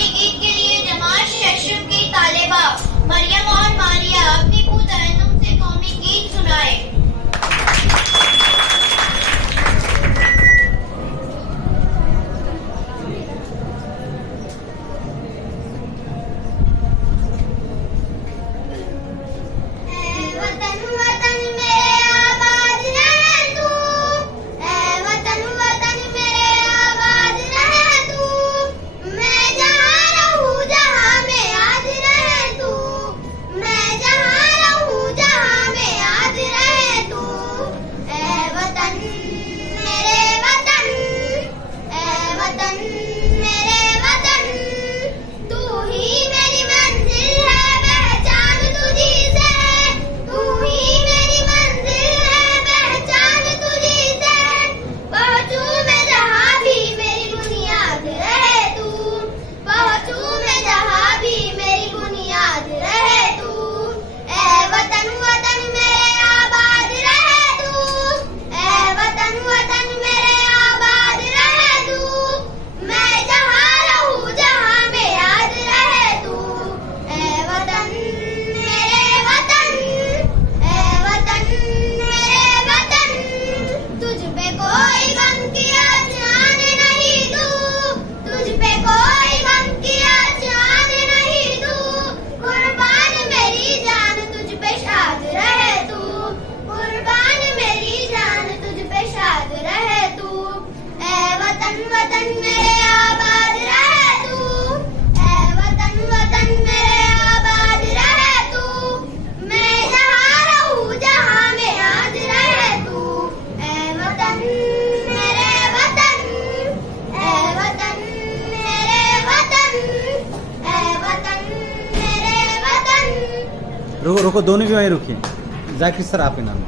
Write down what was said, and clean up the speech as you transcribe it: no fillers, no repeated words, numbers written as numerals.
अपने गीत के लिए जमाश अशरफ की तालिबा मरियम और मारिया अपनी पुतरन्नुम से कौमी गीत सुनाए। रुको रुको, दोनों भी वहीं रुकिए। जाकिर सर आप ही नाम